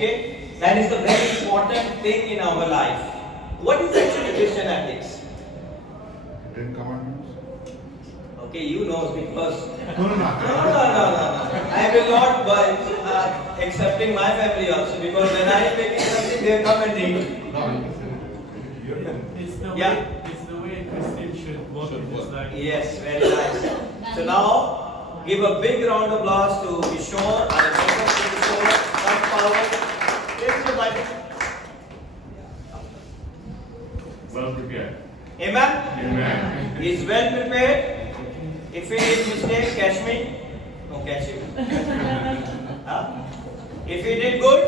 Okay, that is the very important thing in our life. What is actually Christian ethics? Ten Commandments. Okay, you know because No. no. I will not by accepting my family also, because when I am making something, they come and drink. No. It's the Yeah. way, it's the way a Christian should work in his life. Yes, very nice. So now, give a big round of applause to Kishore. I welcome to Kishore. Come forward. Take your Bible. Well prepared. Amen. Amen. He is well prepared. If he did mistake, catch me. No, catch you. Huh? If he did good,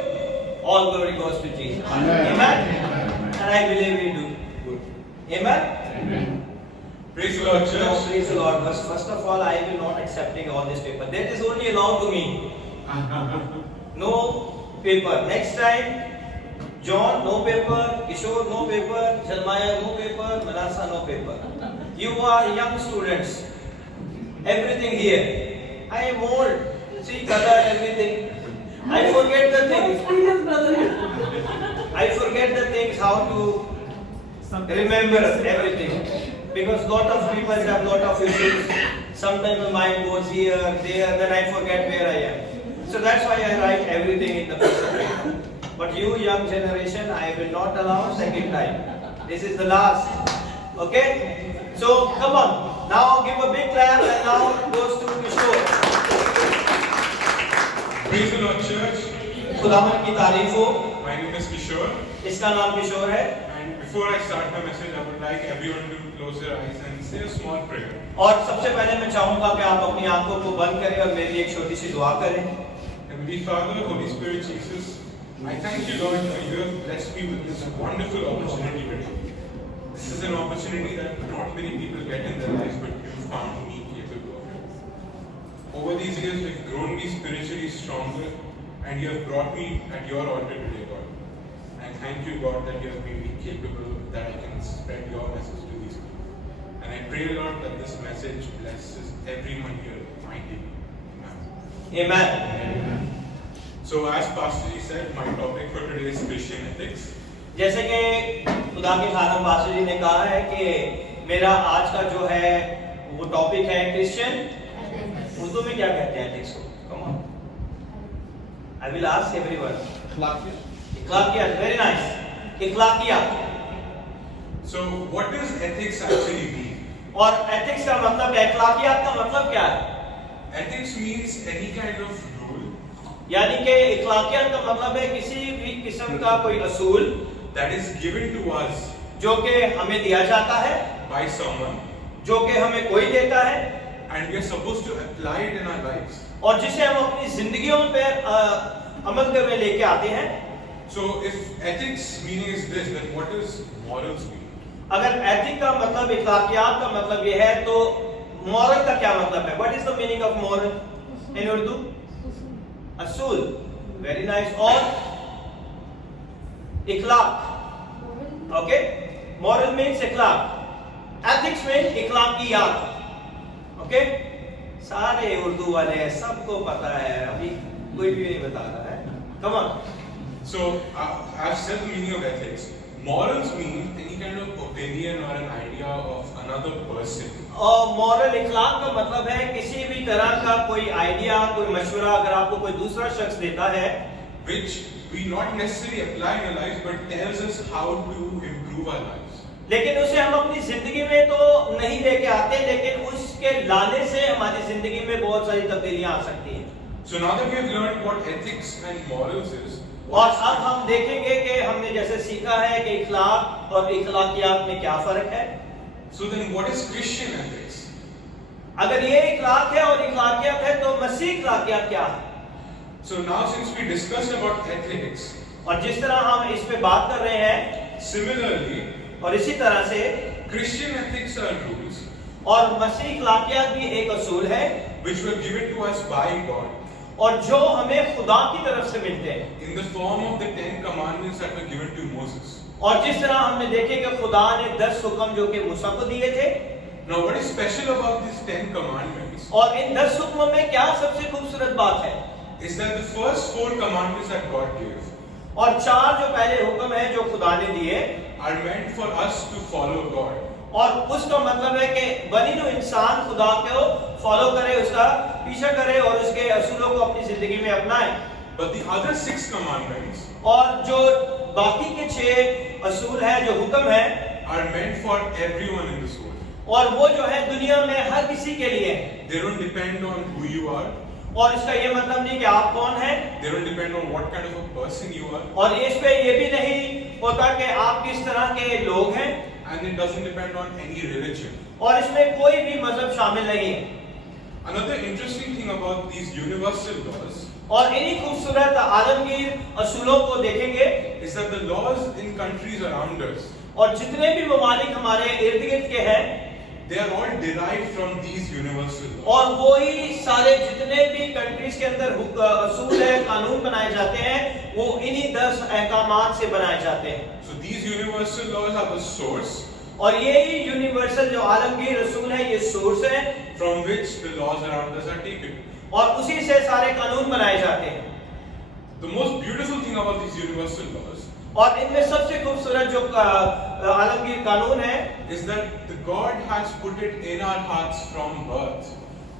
all glory goes to Jesus. Amen. And I believe we do good. Amen. Amen. Praise the Lord, No, church. praise the Lord. First of all, I will not accepting all this paper. That is only allowed to me. No paper. Next time, John, no paper. Kishore, no paper. Jeremiah, no paper. Manasseh, no paper. You are young students. Everything here. I am old. See, color, everything. I forget the things. I forget the things, how to remember everything. Because lot of people have lot of issues. Sometimes my mind goes here, there, then I forget where I am. So that's why I write everything in the piece of paper. But you young generation, I will not allow second time. This is the last. Okay? So come on. Now give a big clap, and now it goes to Kishore. Praise the Lord, church. खुदावन की तारीफ हो. My name is Kishore. इसका नाम किशोर है. And before I start my message, I would like everyone to close their eyes and say a small prayer. और सबसे पहले मैं चाहूंगा कि आप अपनी आंखों को बंद करें और मेरे लिए एक छोटी सी दुआ करें. Heavenly Father, Holy Spirit, Jesus, I thank you, Lord, that you have blessed me with this wonderful opportunity today. This is an opportunity that not many people get in their lives, but you found me capable of it. Over these years, you have grown me spiritually stronger, and you have brought me at your altar today, God. And thank you, God, that you have made me capable, that I can spread your message to these people. And I pray, Lord, that this message blesses everyone here mightily. Amen. Amen. So, as Pastor Ji said, my topic for today is Christian ethics. जैसे कि खुदा के Khanam pastor जी ने कहा है कि मेरा आज का जो है वो टॉपिक है क्रिश्चियन. उर्दू में क्या कहते हैं एथिक्स को? Come on. I will ask everyone. इखलाकियात. Very nice. इखलाकियात. So, what does ethics actually mean? और एथिक्स का मतलब क्या है? इखलाकियात का मतलब क्या है? Ethics means any kind of rule यानी कि इखलाकियात का मतलब है किसी भी किस्म का कोई असूल that is given to us जो कि हमें दिया जाता है, by someone, जो कि हमें कोई देता है, and we are supposed to apply it in our lives. और जिसे हम अपनी जिंदगियों पे अमल करने लेके आते हैं. So, if ethics meaning is this, then what does morals mean? अगर एथिक का मतलब इखलाकियात का मतलब ये है, तो मॉरल का क्या मतलब है? What is the meaning of moral in Urdu? असूल. Very nice. और इखलाक. ओके. मॉरल मीन्स इखलाक. एथिक्स मीन्स इखलाकियात. ओके. सारे उर्दू वाले हैं, सबको पता है, अभी कोई भी नहीं बता रहा है. Come on. So, I've said the meaning of ethics. Morals mean any kind of opinion or an idea of another person और मॉरल इखलाक का मतलब है किसी भी तरह का कोई आइडिया, कोई मशवरा अगर आपको कोई दूसरा शख्स देता है, which we not necessarily apply in our lives but tells us how to improve our lives. लेकिन उसे हम अपनी जिंदगी में तो नहीं लेके आते, लेकिन उसके लाने से हमारी जिंदगी में बहुत सारी तब्दीलियां आ सकती हैं. So now that we have learned what ethics and morals is, और अब हम देखेंगे कि हमने जैसे सीखा है कि इखलाक और इखलाकियात में क्या फर्क है. so then what is Christian ethics? अगर ये इखलाक है और इखलाकियात है, तो मसीह इखलाकियात क्या है? So now since we discussed about ethics, और जिस तरह हम इस पे बात कर रहे हैं, similarly और इसी तरह से Christian ethics are rules और मसीह इखलाकियात भी एक असूल है, which were given to us by God और जो हमें खुदा की तरफ से मिलते हैं. in the form of the 10 commandments that were given to Moses. और जिस तरह हमने देखे कि खुदा ने 10 हुक्म जो कि मूसा को दिए थे. Now what is special about these 10 commandments और इन 10 हुक्मों में क्या सबसे खूबसूरत बात है? is that the first 4 commandments that God gave और 4 जो पहले हुक्म है जो खुदा ने दिए are meant for us to follow God. और उसका मतलब है कि बनी हुई इंसान खुदा को फॉलो करे, उसका पीछा करे और उसके असूलों को अपनी जिंदगी में अपनाए। But the other 6 commandments और जो बाकी के 6 असूल हैं जो हुक्म है are meant for everyone in this world. और वो जो है दुनिया में हर किसी के लिए है। They don't depend on who you are. और इसका ये मतलब नहीं कि आप कौन हैं They don't depend on what kind of a person you are. और इस पे ये भी नहीं होता कि आप किस तरह के लोग हैं And it doesn't depend on any religion. और इसमें कोई भी मजहब शामिल नहीं है। Another interesting thing about these universal laws और इन्हीं खूबसूरत आलमगीर असूलों को देखेंगे is that the laws in countries around us, और जितने भी ममालिक हमारे इर्द गिर्द के हैं they are all derived from these universal laws. और वही सारे जितने भी कंट्रीज के अंदर असूल है, कानून बनाए जाते हैं, वो इन्हीं 10 अहकामात से बनाए जाते हैं। So these universal laws are the source और यही यूनिवर्सल जो आलमगीर रसूल है ये सोर्स है from which the laws around us are taken. और उसी से सारे कानून बनाए जाते हैं। The most beautiful thing about these universal laws और इनमें सबसे खूबसूरत जो आलमगीर कानून है is that the God has put it in our hearts from birth.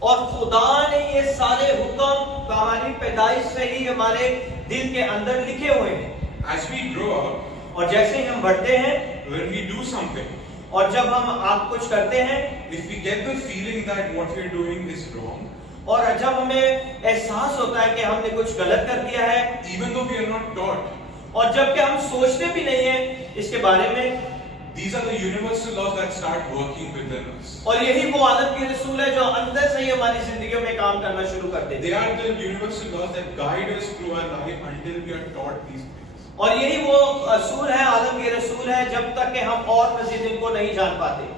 और खुदा ने ये सारे हुक्म हमारी पैदाइश से ही हमारे दिल के अंदर लिखे हुए हैं। As we grow up, और जैसे ही हम बढ़ते हैं when we do something, और जब हम आप कुछ करते हैं if we get the feeling that what we're doing is wrong, और जब हमें एहसास होता है कि हमने कुछ गलत कर दिया है even though we are not taught, और जबकि हम सोचते भी नहीं हैं इसके बारे में, these are the universal laws that start working within us. और यही वो आलमगीर रसूल है जो अंदर से ही हमारी जिंदगियों में काम करना शुरू कर देते They हैं। are the universal laws that guide us through our life until we are taught these things. और यही वो असूल है, आलमगीर रसूल है, जब तक कि हम और मजीद इनको नहीं जान पाते।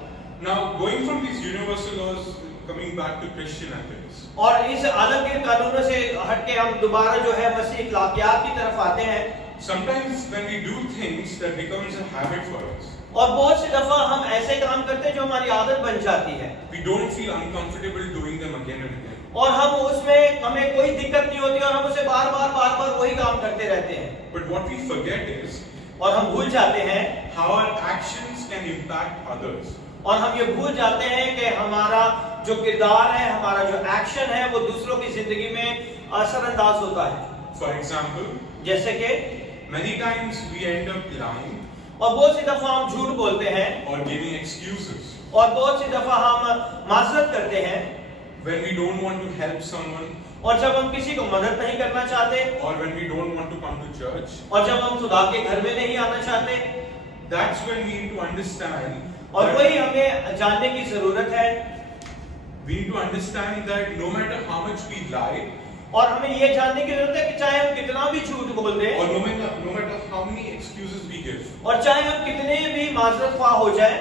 Now, going from these universal laws, coming back to Christian ethics, और इस आलमगीर कानूनों से हटके हम दोबारा जो है मसीह अखलाकियात की तरफ आते हैं। sometimes when we do things that becomes a habit for us, और बहुत सी दफा हम ऐसे काम करते हैं जो हमारी आदत बन जाती है we don't feel uncomfortable doing them again and again. और हम उसमें हमें कोई दिक्कत नहीं होती और हम उसे बार बार वही काम करते रहते हैं। But what we forget is और हम भूल जाते हैं how our actions can impact others. और हम ये भूल जाते हैं कि हमारा जो किरदार है, हमारा जो एक्शन है, वो दूसरों की जिंदगी में असरअंदाज होता है। For example, जैसे कि many times we end up lying और बहुत सी दफा हम झूठ बोलते हैं or giving excuses और बहुत सी दफा हम माजरत करते हैं when we don't want to help someone और जब हम किसी को मदद नहीं करना चाहते or when we don't want to come to church. और जब हम खुदा के घर में नहीं आना चाहते। That's when we need to understand और that वही हमें जानने की जरूरत है, we need to understand that no matter how much we lie और हमें ये जानने की जरूरत है कि चाहे हम कितना भी झूठ बोल दें or no matter how many excuses we give, और चाहे हम कितने भी माजरत ख्वाह हो जाए,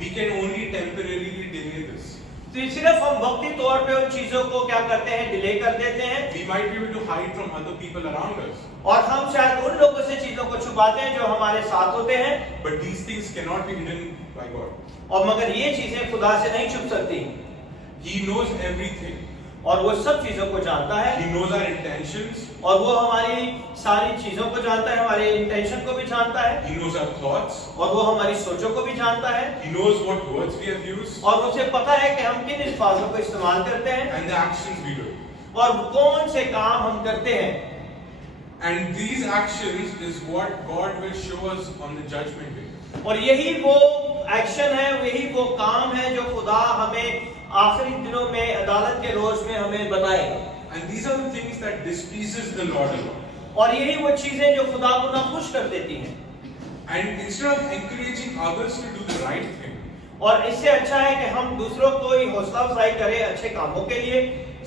we can only temporarily delay this. तो सिर्फ हम वक्ती तौर पे उन चीजों को क्या करते हैं, डिले कर देते हैं We might be able to hide from other people around us, और हम शायद उन लोगों से चीजों को छुपाते हैं जो हमारे साथ होते हैं, but these things cannot be hidden by God. और मगर ये चीजें खुदा से नहीं छुप सकती He knows everything. और वो सब चीजों को जानता है He knows our intentions. और वो हमारी सारी चीजों को जानता है, हमारे इंटेंशन को भी जानता है He knows our thoughts. और वो हमारी सोचों को भी जानता है He knows what words we have used और उसे पता है कि हम किन अल्फाजों को इस्तेमाल करते हैं and the actions we do. और कौन से काम हम करते हैं। And these actions is what God will show us on the judgment day. और यही वो एक्शन है, यही वो काम है जो खुदा हमें आखिरी दिनों में अदालत के रोज में हमें बताएगा। And these are the things that displeases the Lord a lot. और यही वो चीजें जो खुदा को नाखुश कर देती हैं। And instead of encouraging others to do the right thing, और इससे अच्छा है कि हम दूसरों को ही हौसला अफजाई करें अच्छे कामों के लिए।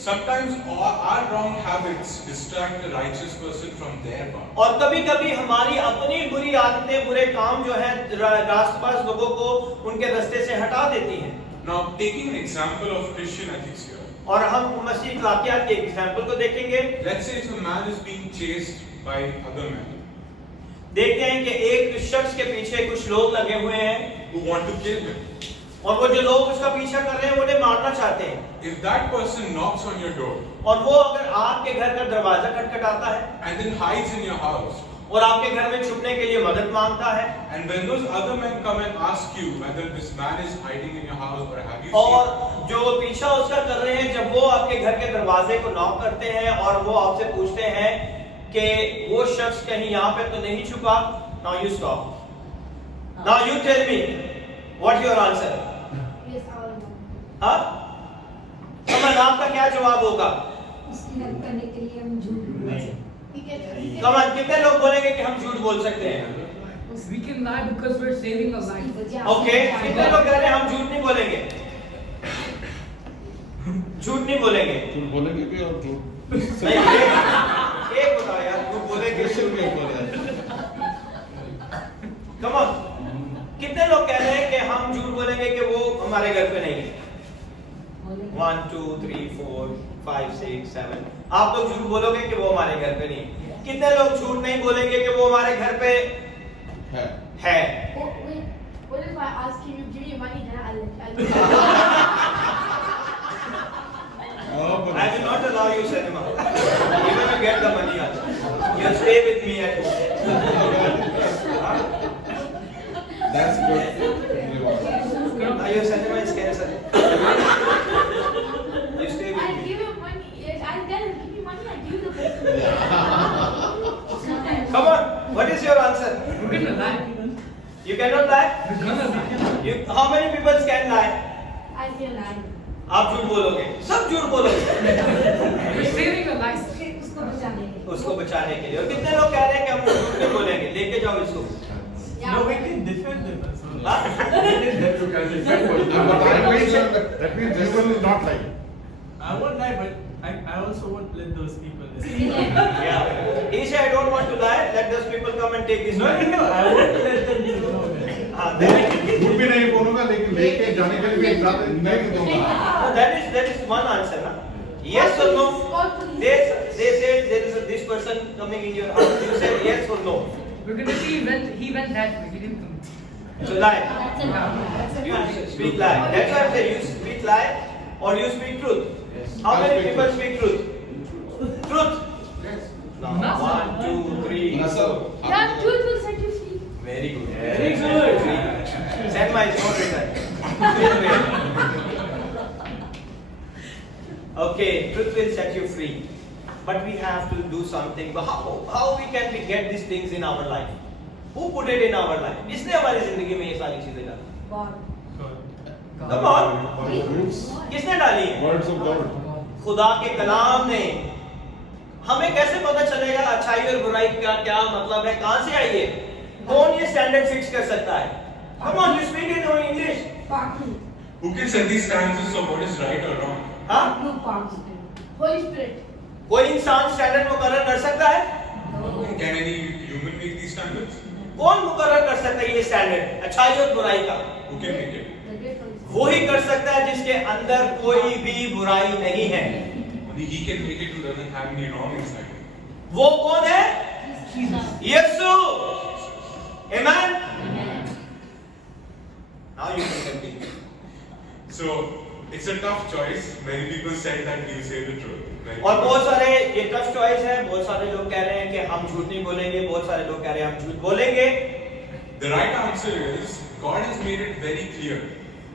sometimes our wrong habits distract the righteous person from their path. और कभी-कभी हमारी अपनी बुरी आदतें, बुरे काम जो है रास्तबाज लोगों को उनके रास्ते से हटा देती हैं। Now, taking an example of Christian ethics here, और हम मसीह अखलाकियात के एग्जाम्पल को देखेंगे। let's say if a man is being chased by other men देखते हैं कि एक शख्स के पीछे कुछ लोग लगे हुए हैं who want to kill him. और वो जो लोग उसका पीछा कर रहे हैं उन्हें मारना चाहते हैं If that person knocks on your door और वो अगर आपके घर का दरवाजा खटखटाता है and then hides in your house और आपके घर में छुपने के लिए मदद मांगता है। And when those other men come and ask you whether this man is hiding in your house or have you और seen, जो पीछा उसका कर रहे हैं, जब वो आपके घर के दरवाजे को नॉक करते हैं और वो आपसे पूछते हैं कि वो शख्स कहीं यहाँ पे तो नहीं छुपा, now you stop. Now you tell me what your answer? Yes, I will know. हाँ? कमल आपका क्या जवाब होगा? उसकी हेल्प करने के लिए हम झूठ बोल सकते हैं। कमल कितने लोग बोलेंगे कि हम झूठ बोल सकते हैं? We can lie because we're saving a life. Okay, कितने लोग कह रहे हैं हम झूठ नहीं बोलेंगे? झूठ नहीं बोलेंगे। तुम बोलेंगे भी और झूठ नहीं, एक बताओ यार, झूठ बोलेंगे? कम ऑन, कितने लोग कह रहे हैं कि हम झूठ बोलेंगे कि वो हमारे घर पे नहीं है? 1 2 3 4 5 6 7 आप लोग झूठ बोलोगे कि वो हमारे घर पे नहीं है। कितने लोग झूठ नहीं बोलेंगे कि वो हमारे घर पे है? What if I ask you, you give me money, then I'll I will not allow you cinema. Even you get the money also. You stay with me at home. That's good. Now your cinema is cancelled. You stay with I'll me. give you money. Yes, I'll tell him, give me money, I'll give you the person. Come on. What is your answer? We're gonna lie. You cannot lie. We're gonna lie. You, how many people can lie? I can lie. आप झूठ बोलोगे, सब झूठ बोलोगे We're saving a life. उसको बचाने के लिए। उसको बचाने के लिए। और कितने लोग कह रहे हैं कि हम झूठ नहीं बोलेंगे, लेके जाओ इसको। No, we can defend them as well. हाँ? But I mentioned that means this one is not like. I won't lie, but I also won't let those people listen. Yeah. He said, I don't want to lie. Let those people come and take this No, money. no, I won't let them to know that. हाँ, then- झूठ भी नहीं बोलूंगा लेकिन लेके जाने के लिए भी साथ नहीं दूंगा। No, that is one answer, na? Yes or no? They say there is this person coming in your house. You say yes or no. We're gonna see he went that way. He didn't come. So lie. That's a lie. You speak lie. That's why I say you speak lie or you speak truth. How many people speak truth? Truth. Now, 1 2 3. Yeah, truth will set you free. Very good. Very good. Send my phone return. Okay, truth will set you free. But we have to do something. But how we can we get these things in our life? Who put it in our life? किसने हमारी जिंदगी में ये सारी चीजें डाली? God. Come on. किसने डाली है? Words of God. खुदा के कलाम ने। हमें कैसे पता चलेगा अच्छाई और बुराई का क्या मतलब है? कहाँ से आई है? कौन ये स्टैंडर्ड फिक्स कर सकता है? Come on, you speak in English. Partly. who can set these standards of what is right or wrong? हाँ? No, partly. Holy Spirit. कोई इंसान स्टैंडर्ड मुकर्रर कर सकता है? Can any human make these standards? कौन मुकर्रर कर सकता है ये स्टैंडर्ड अच्छाई और बुराई का? Who can make it? The great Holy Spirit. वो ही कर सकता है जिसके अंदर कोई भी बुराई नहीं है। Only he can make it who doesn't have any wrong inside him. वो कौन है? यीशु। Amen. Now you can continue. So it's a tough choice. Many people said that we'll say the truth. Many और people- बहुत सारे ये tough choice है। बहुत सारे लोग कह रहे हैं कि हम झूठ नहीं बोलेंगे, बहुत सारे लोग कह रहे हैं हम झूठ बोलेंगे। The right answer is God has made it very clear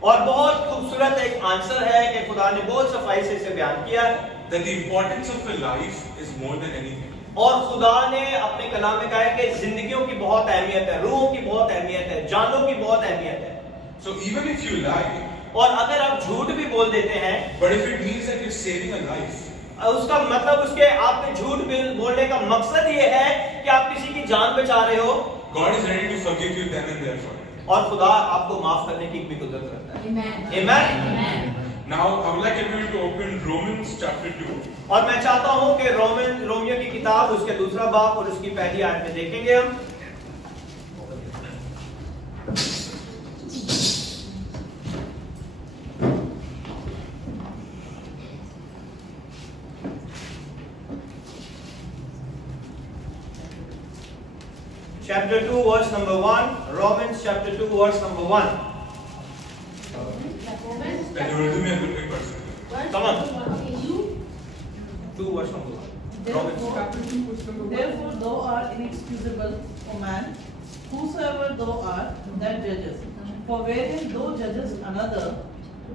और बहुत खूबसूरत एक आंसर है कि खुदा ने बहुत सफाई से इसे बयान किया that the importance of a life is more than anything. और खुदा ने अपने कलाम में कहा है कि जिंदगियों की बहुत अहमियत है, रूहों की बहुत अहमियत है, जानों की बहुत अहमियत है। So even if you lie, और अगर आप झूठ भी बोल देते हैं, but if it means that you're saving a life, उसका मतलब उसके आपके झूठ बोलने का मकसद ये है कि आप किसी की जान बचा रहे हो, God is ready to forgive you then and there for it. और खुदा आपको माफ करने की भी कुदरत रखता है। Amen. Amen? Amen. Now I would like everyone to open Romans chapter 2. और मैं चाहता हूं कि रोमियो की किताब उसके दूसरा बाब और उसकी पहली आयत में देखेंगे हम। Chapter 2 verse number 1, Romans chapter 2 verse number 1. Romans. That you will do me a good big person. Verse Come on. number one. Okay, you. 2 verse number 1. Therefore thou art inexcusable, O man, whosoever thou art, that judgest. For wherein thou judgest another,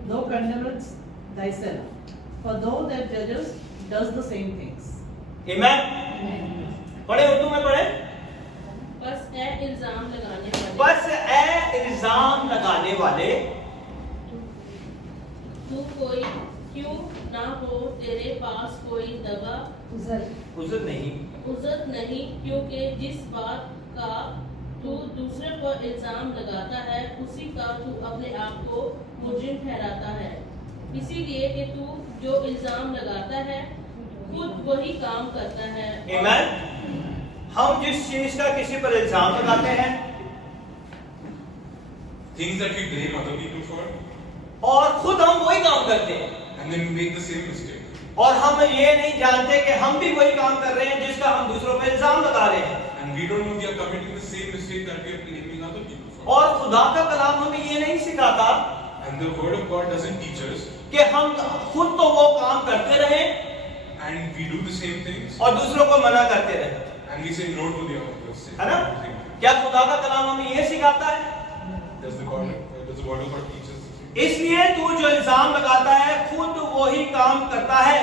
thou condemnest thyself. For thou that judgest does the same things. Amen. पढ़े उर्दू में पढ़े। बस ए इल्जाम लगाने वाले, बस ए इल्जाम लगाने वाले, तू कोई क्यों ना हो तेरे पास कोई दगा उज़र नहीं, उज़र नहीं, क्योंकि जिस बात का तू दूसरे पर इल्जाम लगाता है उसी का तू अपने आप को मुजरिम ठहराता है। इसीलिए कि तू जो इल्जाम लगाता है खुद वही काम करता है। Amen. हम जिस चीज का किसी पर इल्जाम लगाते हैं Things that we blame other people for, और खुद हम वही काम करते हैं, and then we make the same mistake. और हम ये नहीं जानते कि हम भी वही काम कर रहे हैं जिसका हम दूसरों पर इल्जाम लगा रहे हैं। And we don't know we are committing the same mistake that we are blaming other people for. और खुदा का कलाम हमें ये नहीं सिखाता And the word of God doesn't teach us, कि हम खुद तो वो काम करते रहें and we do the same things, और दूसरों को मना करते रहें, and we say no to the other person. है ना? क्या खुदा का कलाम हमें ये सिखाता है? Does the word of God teach us? इसलिए तू जो इल्जाम लगाता है खुद वही काम करता है।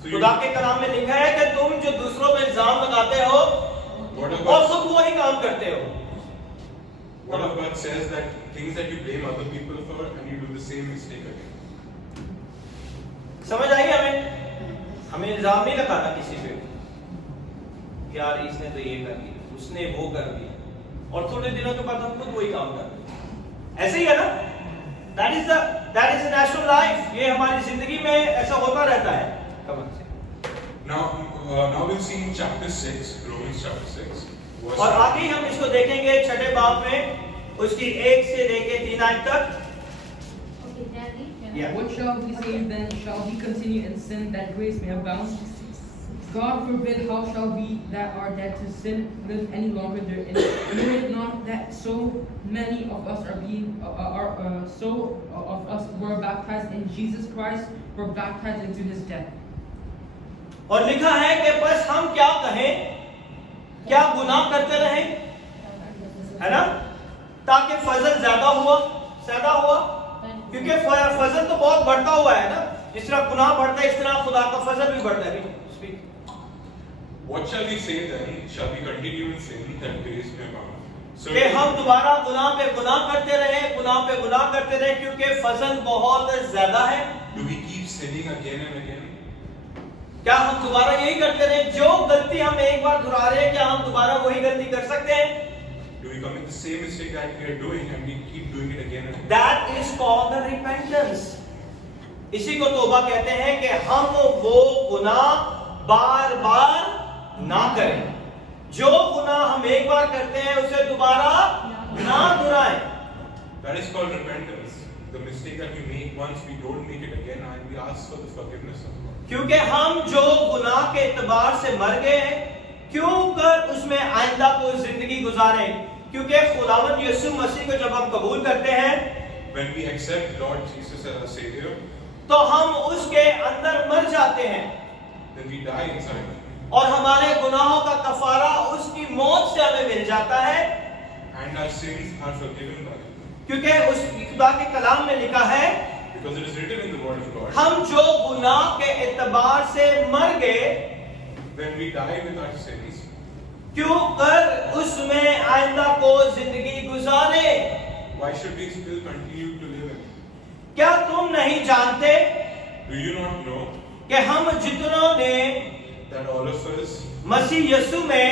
So you, खुदा के कलाम में लिखा है कि तुम जो दूसरों पे इल्जाम लगाते हो word of और God, खुद वही काम करते हो। word of God says that things that you blame other people for, and you do the same mistake again. समझ आई हमें? हमें इल्जाम नहीं लगाना किसी पे, यार इसने तो ये कर दिया, उसने वो कर दिया, और थोड़े दिनों के बाद हम खुद वही काम कर रहे हैं। ऐसे ही है ना? That is the natural life. ये हमारी जिंदगी में ऐसा होता रहता है। कमन से। Now we'll see in chapter 6, Romans chapter 6. verse और आगे हम इसको देखेंगे 6 बाब में उसकी 1 से लेके 3 आयत तक। Okay, Daddy. Yeah. What shall we say then? Shall we continue in sin that grace may abound? God forbid, how shall we that are dead to sin live any longer therein? Know it not that so many of us were baptized in Jesus Christ, were baptized into his death. और लिखा है कि बस हम क्या कहें, क्या गुनाह करते रहें, है ना? ताकि फजल ज्यादा हुआ, क्योंकि फजल तो बहुत बढ़ता हुआ है ना। जिस तरह गुनाह बढ़ता है इस तरह खुदा का फजल भी बढ़ता है। What shall we say then? Shall we continue in sin that grace may abound? So कि हम दोबारा गुनाह पे गुनाह करते रहे क्योंकि फजल बहुत ज्यादा है। do we keep sinning again and again? क्या हम दोबारा यही करते रहे? जो गलती हम एक बार दोहरा रहे हैं क्या हम दोबारा वही गलती कर सकते हैं? Do we commit the same mistake that we are doing and we keep doing it again and again? That is called the repentance. इसी को तौबा कहते हैं कि हम वो गुनाह बार बार ना करें। जो गुनाह हम एक बार करते हैं उसे दोबारा ना दोहराएं। That is called repentance. The mistake that we make once, we don't make it again and we ask for the forgiveness of God. क्योंकि हम जो गुनाह के एतबार से मर गए हैं, क्यों कर उसमें आइंदा को जिंदगी गुजारें? क्योंकि खुदावंद यीशु मसीह को जब हम कबूल करते हैं, When we accept Lord Jesus as our Savior, तो हम उसके अंदर मर जाते हैं then we die inside. और हमारे गुनाहों का कफारा उसकी मौत से हमें मिल जाता है। And our sins are forgiven by Him. क्योंकि उस खुदा के कलाम में लिखा है, Because it is written in the Word of God, हम जो गुनाह के एतबार से मर गए, when we die with our sins, क्यों कर उसमें आइंदा को जिंदगी गुजारे? why should we still continue to live in it? क्या तुम नहीं जानते Do you not know कि हम जितनों ने that all of us मसीह यीशु में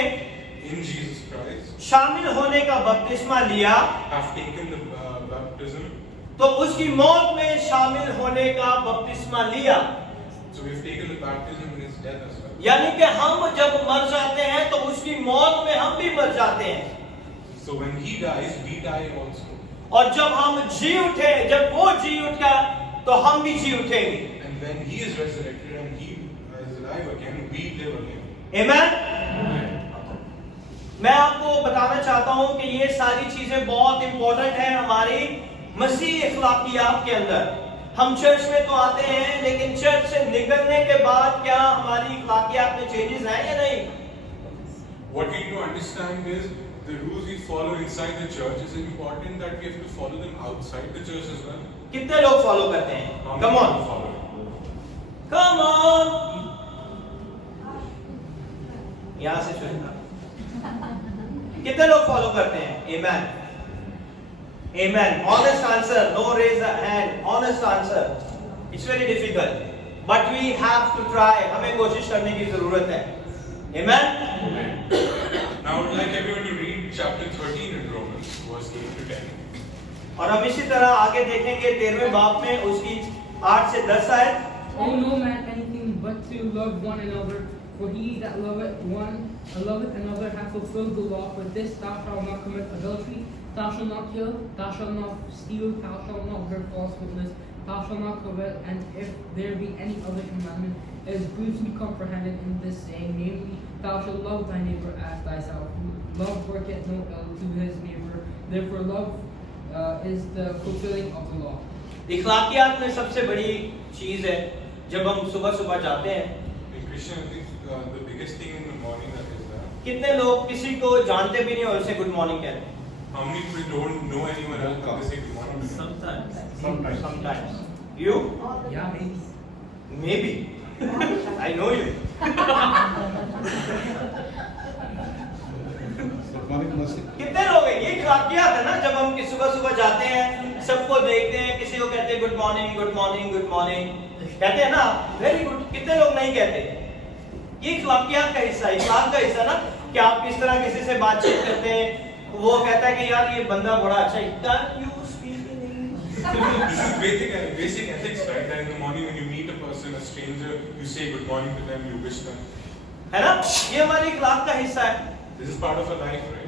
in Jesus Christ शामिल होने का बपतिस्मा लिया, have taken the baptism? तो उसकी मौत में शामिल होने का बपतिस्मा लिया। So we've taken the baptism in His death as well. यानी कि हम जब मर जाते हैं तो उसकी मौत में हम भी मर जाते हैं, So when He dies, we die also. और जब हम जी उठे, जब वो जी उठा तो हम भी जी उठेंगे। And when He is resurrected and He is alive again, we live again. आमेन। मैं आपको बताना चाहता हूं कि ये सारी चीजें बहुत इंपॉर्टेंट है हमारी मसीह अखलाकियात के अंदर। हम चर्च में तो आते हैं, लेकिन चर्च से निकलने के बाद क्या हमारी अखलाकियात में चेंजेस हैं या नहीं? What we need to understand is the rules we follow inside the church is important that we have to follow them outside the church as well. कितने लोग फॉलो करते हैं? How Come many on, people follow it? come on. यहां से शुरू कर। कितने लोग फॉलो करते हैं? Amen. Amen. Honest answer. No raise a hand. Honest answer. It's very difficult, but we have to try. हमें कोशिश करने की जरूरत है. Amen. Now I would like everyone to read chapter 13 in Romans, verse 8 to 10. और हम इसी तरह आगे देखेंगे 13वें बाब में उसकी 8 से 10 आयत। Owe no man anything but to love one another, for he that loveth another hath fulfilled the law. For this, thou shalt not commit adultery, thou shalt not kill, thou shalt not steal, thou shalt not bear false witness, thou shalt not covet. And if there be any other commandment, it is briefly comprehended in this saying, namely, thou shalt love thy neighbor as thyself. Love worketh no ill to his neighbor. Therefore, love is the fulfilling of the law. इखलाकियात में सबसे बड़ी चीज है जब हम सुबह सुबह जाते हैं। In Christianity, the biggest thing in the morning that is that कितने लोग किसी को जानते भी नहीं और उसे गुड मॉर्निंग कहते हैं? how many people don't know anyone else but they say good morning to them? Sometimes. Sometimes. You? Yeah, maybe. Maybe. I know you. कितने लोग हैं? ये इखलाकियात है ना, जब हम सुबह सुबह जाते हैं, सबको देखते हैं, किसी को कहते हैं good morning, good morning, good morning, कहते हैं ना, वेरी गुड। कितने लोग नहीं कहते? ये इखलाकियात का हिस्सा, इखलाक का हिस्सा ना, कि आप किस तरह किसी से बातचीत करते हैं। वो कहता है कि यार ये बंदा बड़ा अच्छा है। You speak in English? This is basic ethics, right? That in the morning when you meet a person, a stranger, you say good morning to them, you wish them. है ना? ये हमारी इखलाक का हिस्सा है। This is part of our life, right?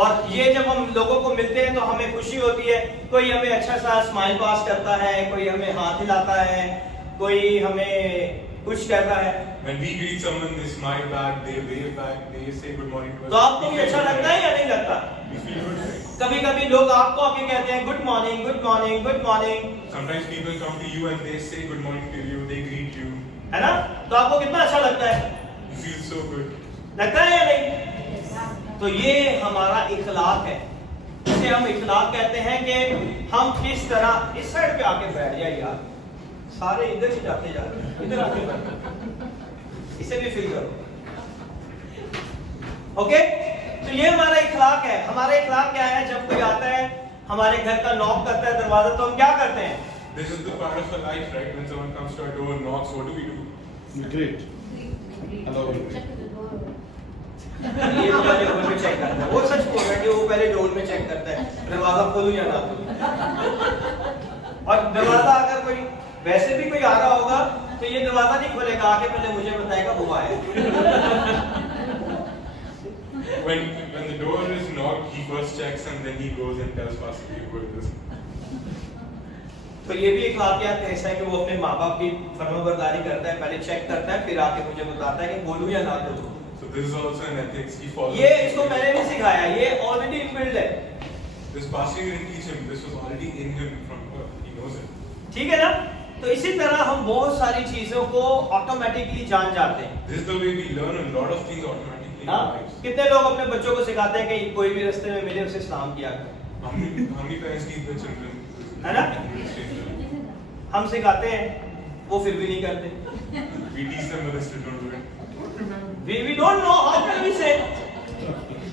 और ये जब हम लोगों को मिलते हैं तो हमें खुशी होती है। कोई हमें अच्छा सा स्माइल पास करता है, कोई हमें हाथ हिलाता है, कोई हमें कुछ कहता है। When we greet someone, they smile back, they wave back, they say good morning to us. तो आपको भी अच्छा लगता है या नहीं लगता? We feel good, right? कभी कभी लोग आपको आके कहते हैं good morning, good morning, good morning, Sometimes people come to you and they say good morning to you, they greet you. है ना? तो आपको कितना अच्छा लगता है? You feel so good. लगता है या नहीं? तो ये हमारा इखलाक है, इसे हम इखलाक कहते हैं कि हम किस तरह। इस साइड पे आके बैठ जाए यार, सारे इधर ही जाते जा रहे हैं, इधर आके बैठ, इसे भी फील करो। ओके, तो ये हमारा इखलाक है। हमारा इखलाक क्या है? जब कोई आता है हमारे घर का नॉक करता है दरवाजा, तो हम क्या करते हैं? This is the part of our life, right? When someone comes to our door and knocks, what do we do? Great. Hello. ये तो पहले डोर में चेक करता है। वो सच बोल रहा है कि वो पहले डोर में चेक करता है दरवाजा खोलूं या ना खोलूं। और दरवाजा अगर कोई वैसे भी कोई आ रहा होगा तो ये दरवाजा नहीं खोलेगा, आके पहले मुझे बताएगा वो आया। When the door is knocked, he first checks and then he goes and tells Pastor who it is. तो ये भी इखलाकियात का हिस्सा है कि वो अपने माँ बाप की फरमाबरदारी करता है, पहले चेक करता है, फिर आके मुझे बताता है कि बोलूं या ना बोलूं। So this is also an ethics he follows. ये इसको मैंने नहीं सिखाया, ये ऑलरेडी इनबिल्ड है। This pastor didn't teach him. This was already in him from birth. He knows it. ठीक है ना? तो इसी तरह हम बहुत सारी चीजों को ऑटोमेटिकली जान जाते हैं। This is the way we learn a lot of things automatically in हाँ? our lives. कितने लोग अपने बच्चों को सिखाते हैं कि कोई भी रास्ते में मिले उसे सलाम किया करो? How many parents teach their children? है ना? हम सिखाते हैं, वो फिर भी नहीं करते। We teach them, but they still don't do it. We don't know how can we say?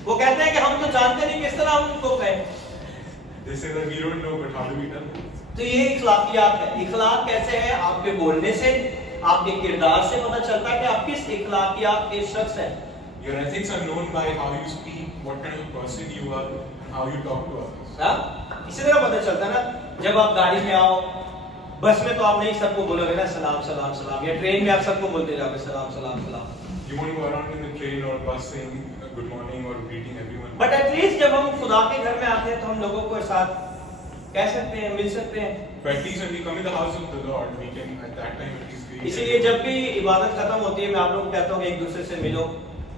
वो कहते हैं कि हम तो जानते नहीं किस तरह हम उनको कहें। They say that we don't know, but how do we tell them? तो ये इखलाकियात है। इखलाक कैसे है? आपके बोलने से, आपके किरदार से पता चलता है कि आप किस इखलाकियात के शख्स हैं। Your ethics are known by how you speak, what kind of a person you are, and how you talk to others. हाँ? इसी तरह पता चलता है ना, जब आप गाड़ी में आओ, बस में तो आप नहीं सबको बोलोगे ना सलाम सलाम सलाम, या ट्रेन में आप सबको बोलते जाओगे सलाम सलाम सलाम। You won't go around in the train or bus saying good morning or greeting everyone. But at least जब हम खुदा के घर में आते हैं तो हम लोगों को साथ कह सकते हैं, मिल सकते हैं। But at least when we come in the house of the Lord, we can at that time at least greet. इसीलिए जब भी इबादत खत्म होती है मैं आप लोगों को कहता हूँ कि एक दूसरे से मिलो,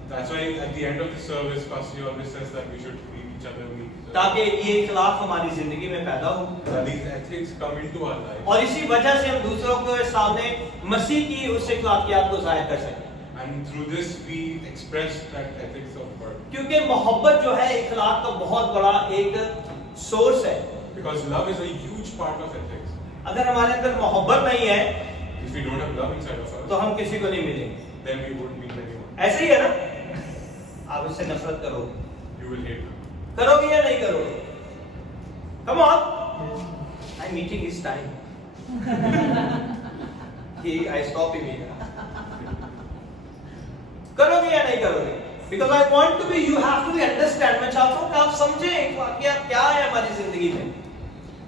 That's why at the end of the service, Pastor always says that we should greet each other, meet each other. ताकि ये इखलाक हमारी जिंदगी में पैदा हो That these ethics come into our lives. और इसी वजह से हम दूसरों के सामने मसीह की उस इखलाकियात को जाहिर कर सकें। And through this we express that ethics of God. क्योंकि मोहब्बत जो है इखलाक का बहुत बड़ा एक सोर्स है। Because love is a huge part of ethics. अगर हमारे अंदर मोहब्बत नहीं है If we don't have love inside of us, तो हम किसी को नहीं मिलेंगे। then we won't meet anyone. ऐसे ही है ना? आप इससे नफरत करोगे, You will hate. करोगे या नहीं करोगे? Come on, I'm meeting his time. I stop him here. करोगे या नहीं करोगे? Because I want to be, you have to be understand. मैं चाहता हूँ कि आप समझें वाकया क्या है हमारी जिंदगी में।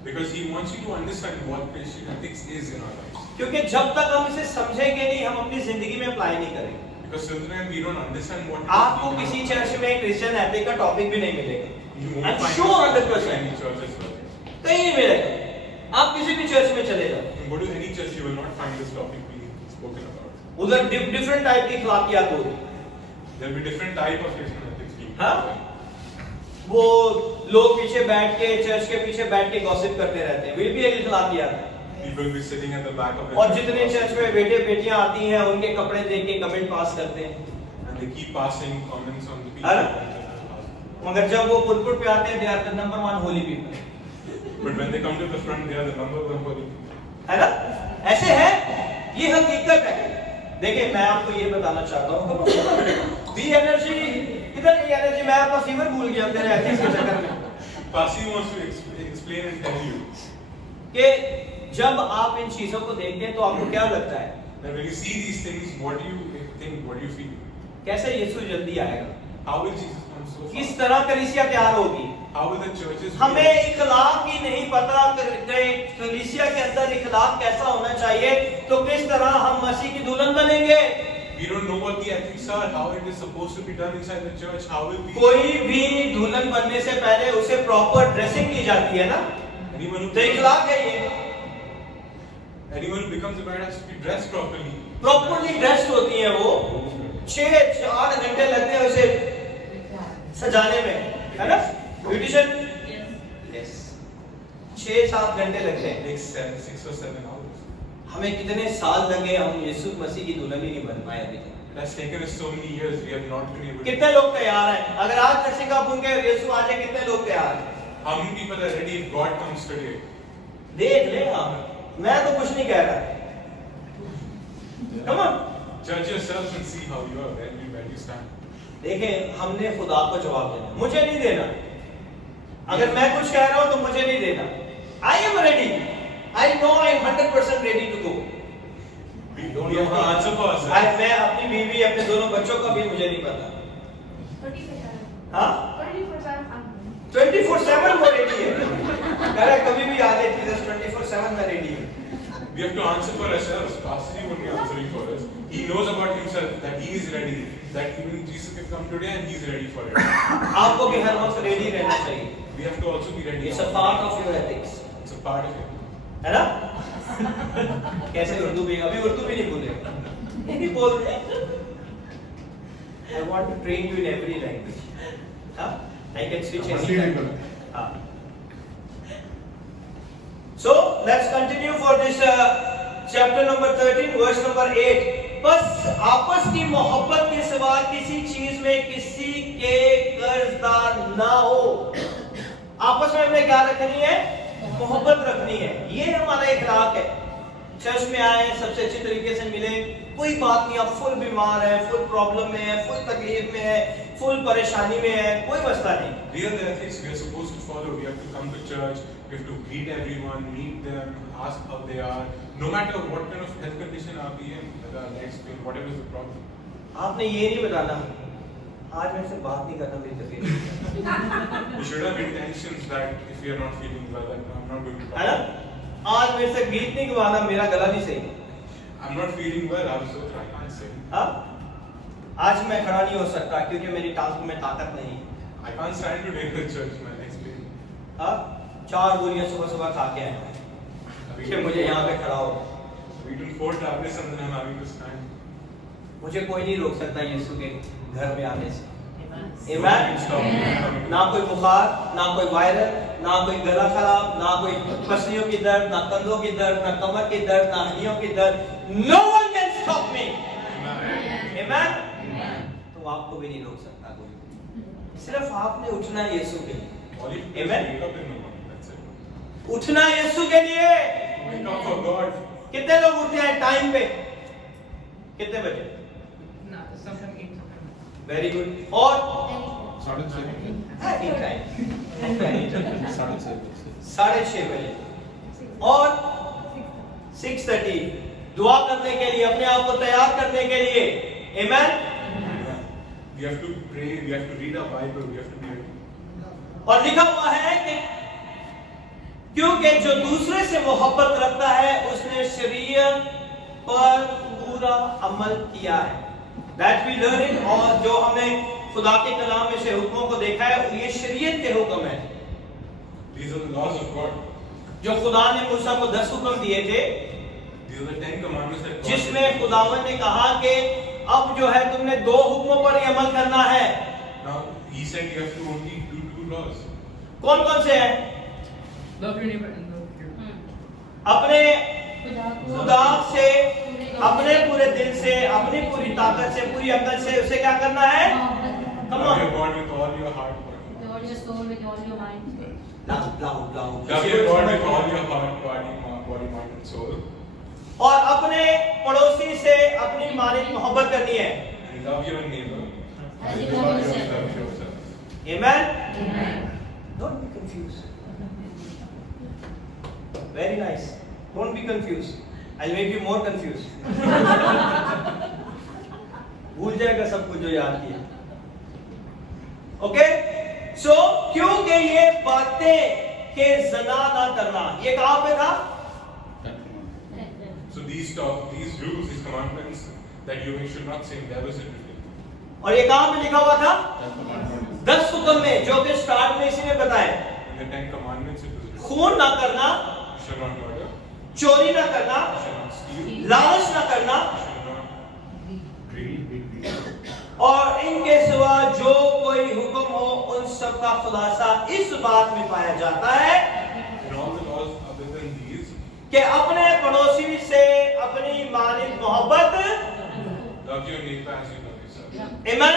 Because he wants you to understand what Christian ethics is in our lives. क्योंकि जब तक हम इसे समझेंगे नहीं, हम अपनी जिंदगी में अप्लाई नहीं करेंगे। Because till then we don't understand what. आपको किसी चर्च में क्रिश्चियन एथिक का टॉपिक भी नहीं मिलेगा। You won't I'm find sure this 100%। in any church as well. कहीं नहीं मिलेगा। आप किसी भी चर्च में चले जाओ, You go to any church, you will not find this topic being spoken about. उधर डिफरेंट टाइप की इखलाकियात होगी। There will be different type of Christian ethics being. हाँ? वो लोग पीछे बैठ के चर्च के पीछे बैठ के गॉसिप करते रहते हैं, वे भी एक इखलाकियात है। People will be sitting at the back of the और जितने चर्च में बेटे बेटियां आती हैं, उनके कपड़े देख के कमेंट पास करते हैं। and they keep passing comments on the people. हाँ? मगर जब वो पुरपुर पे आते हैं, they are the number one holy people। But when they come to the front, they are the number one holy people. है ना? ऐसे है, ये हकीकत है। देखिए मैं आपको ये बताना चाहता हूँ, बी एनर्जी किधर ये एनर्जी, मैं आपका फीवर भूल गया तेरे एथिक्स के चक्कर में। Pasi wants to explain and tell you कि जब आप इन चीजों को देखते हैं तो आपको क्या लगता है? that when you see these things, what do you think? What do you feel? कैसे यीशु जल्दी आएगा? How will Jesus come so fast? किस तरह कलीसिया तैयार होगी? How will the churches? हमें इखलाक ही नहीं पता, कलीसिया के अंदर इखलाक कैसा होना चाहिए, तो किस तरह हम मसीह की दुल्हन बनेंगे? We don't know what the ethics are, how it is supposed to be done inside the church. How will we? कोई भी दुल्हन बनने से पहले उसे प्रॉपर ड्रेसिंग की जाती है ना, Anyone तो इखलाक है ये। who becomes a bride has to be dressed properly. Properly dressed होती है वो, 6-8 घंटे लगते हैं उसे सजाने में, है ना? Beautician Yes. 6-7 घंटे लगते हैं। It takes 6 or 7 hours. हमें कितने साल लगे, हम यीशु मसीह की दुल्हन ही नहीं बन पाए अभी तक। It has taken us so many years. We have not been able. कितने लोग तैयार हैं? अगर आज नरसिंह का पूछे यीशु आ जाए, कितने लोग तैयार हैं? How many people are ready if God comes today? देख ले आप, मैं तो कुछ नहीं कह रहा। Come on, Judge yourselves and see how you are, where you stand. देखें हमने खुदा को जवाब देना, मुझे नहीं देना। अगर मैं कुछ कह रहा हूँ तो मुझे नहीं देना। I am ready. I know I am 100% ready to go. We have to answer for ourselves. मैं अपनी बीवी, अपने दोनों बच्चों का भी मुझे नहीं पता। 24/7 हाँ? 24/7 वो रेडी है। कह रहा कभी भी आ जाए जीसस 24/7 में रेडी है। We have to answer for ourselves. Pastor Ji won't be answering for us. He knows about himself that he is ready. That even Jesus can come today and he is ready for it. आपको भी हर वक्त ready रहना चाहिए। We have to also be ready. It's a part of your ethics, It's a part of it. है ना? कैसे उर्दू भी, अभी उर्दू भी नहीं बोलेगा, हिंदी बोल रहे हैं। I want to train you in every language. हाँ? I can switch मसीह नहीं any. बोला। हाँ. So let's continue for this chapter number 13, verse number 8. बस आपस की मोहब्बत के सिवा किसी चीज में किसी के कर्जदार ना हो। आपस में हमें क्या रखनी है? मोहब्बत रखनी है। ये हमारा इखलाक है। चर्च में आए, सबसे अच्छी तरीके से मिले, कोई बात नहीं, आप फुल बीमार है, फुल प्रॉब्लम में है, फुल तकलीफ में है, फुल परेशानी में है, कोई मसला नहीं। These are the ethics we are supposed to follow. We have to come to church. We have to greet everyone, meet them, ask how they are, no matter what kind of health condition are we in, whether legs pain, whatever is the problem. आपने ये नहीं बताना, आज मेरे से बात नहीं करना, मेरी तकलीफ। We should have intentions that if we are not feeling well, that I'm not going to है ना? आज मेरे से गीत नहीं गवाना, मेरा गला नहीं सही। I'm not feeling well, I'm so I can't sing. हाँ? आज मैं खड़ा नहीं हो सकता क्योंकि मेरी टांग में ताकत नहीं। I can't stand today in the church, my legs pain. हाँ? 4 गोलियां सुबह खा के आए कि मुझे यहाँ पे खड़ा हो। We took 4 tablets and then I'm having to stand. मुझे कोई नहीं रोक सकता यीशु के घर में आने से। Nothing Amen? stops me coming. ना कोई बुखार, ना कोई वायरल, ना कोई गला खराब, ना कोई पसलियों की दर्द, ना कंधों की दर्द, ना कमर की दर्द, ना हड्डियों की दर्द। No one can stop me. Amen? तो आपको भी नहीं रोक सकता कोई। सिर्फ आपने उठना है यीशु के लिए। All you have to do is Amen? wake up in the morning. That's it. उठना यीशु के लिए। Wake up for God. कितने लोग उठते हैं टाइम पे? कितने बजे? No, sometime 8. Very good. और 6:30 बजे और 6:30 दुआ करने के लिए, अपने आप को तैयार करने के लिए। Amen? We have to pray, we have to read our Bible, we have to be ready. और लिखा हुआ है कि क्योंकि जो दूसरे से मोहब्बत रखता है उसने शरीयत पर पूरा अमल किया है। That we learn it, और जो हमने खुदा के कलाम में से हुक्मों को देखा है ये शरीयत के हुक्म है। These are the laws of God. जो खुदा ने मूसा को 10 हुक्म दिए थे, These are the 10 commandments that God जिसमें खुदावन ने कहा कि अब जो है तुमने 2 हुक्मों पर ही अमल करना है। Now, He said you have to only do 2 laws. कौन कौन से हैं? Love your neighbor and love your अपने खुदा खुदा से, अपने पूरे दिल से, अपनी पूरी ताकत से, पूरी अकल से उसे क्या करना है? Come Love on. your God with all your heart. with all your soul, with all your mind. Loud. Love your God with all your heart, body, mind and soul. और अपने पड़ोसी से अपनी मानित मोहब्बत करनी है। And love your neighbor. As You you love love yourself. yourself. Amen? Amen. Don't be confused. Very nice. Don't be confused. I'll make you more confused. भूल जाएगा सब कुछ जो याद किया। ओके? सो क्योंकि ये बातें के ज़ना ना करना, ये कहाँ पे था? So these rules, these commandments that you should not sin, that was it written. और ये कहाँ पे लिखा हुआ था? 10 हुक्म में, जो कि स्टार्ट में इसी ने बताया। In the 10 commandments it was written. खून ना करना, You shall not murder. चोरी ना करना, You shall not steal. लालच ना करना, You shall not greed. और इनके सिवा जो कोई हुक्म हो उन सब का खुलासा इस बात में पाया जाता है And all the laws other than these, कि अपने पड़ोसी से अपनी मानित मोहब्बत। love your neighbor as you love yourself. Amen?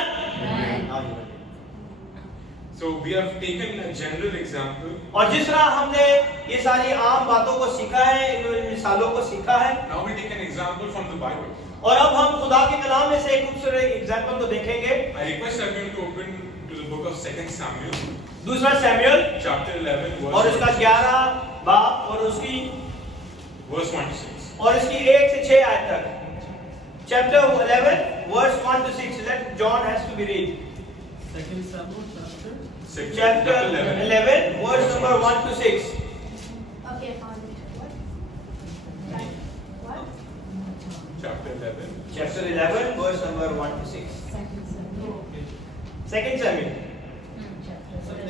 So we have taken a general example. और जिस तरह हमने ये सारी आम बातों को सीखा है, इन मिसालों को सीखा है, Now we take an example from the Bible. और अब हम खुदा के कलाम में से एक खूबसूरत एग्जाम्पल को देखेंगे। I request everyone to open to the book of 2 Samuel, दूसरा सैमुएल chapter 11, और उसका verse 11 बाब और उसकी 1 to 6. और इसकी 1 से 6 आयत तक। Chapter 11 verse 1 to 6. Let John has to be read. 2 Samuel chapter. Chapter 11 verse number 1 to 6. Okay, found it. What? Chapter 11. Chapter 11 verse number 1 to 6. Second Samuel.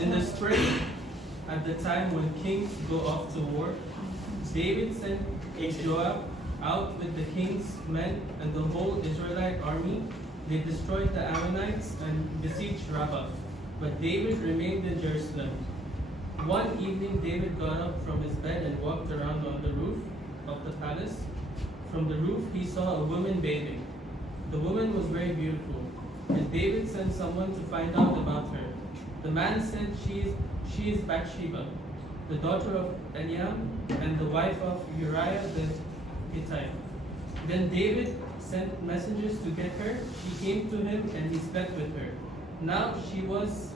In the spring, at the time when kings go off to war, David sent Joab out with the king's men and the whole Israelite army. They destroyed the Ammonites and besieged Rabbah. But David remained in Jerusalem. One evening, David got up from his bed and walked around on the roof of the palace. From the roof, he saw a woman bathing. The woman was very beautiful, and David sent someone to find out about her. The man said, She is Bathsheba, the daughter of Eliam, and the wife of Uriah the Hittite. Then David sent messengers to get her. She came to him, and he slept with her. Now she was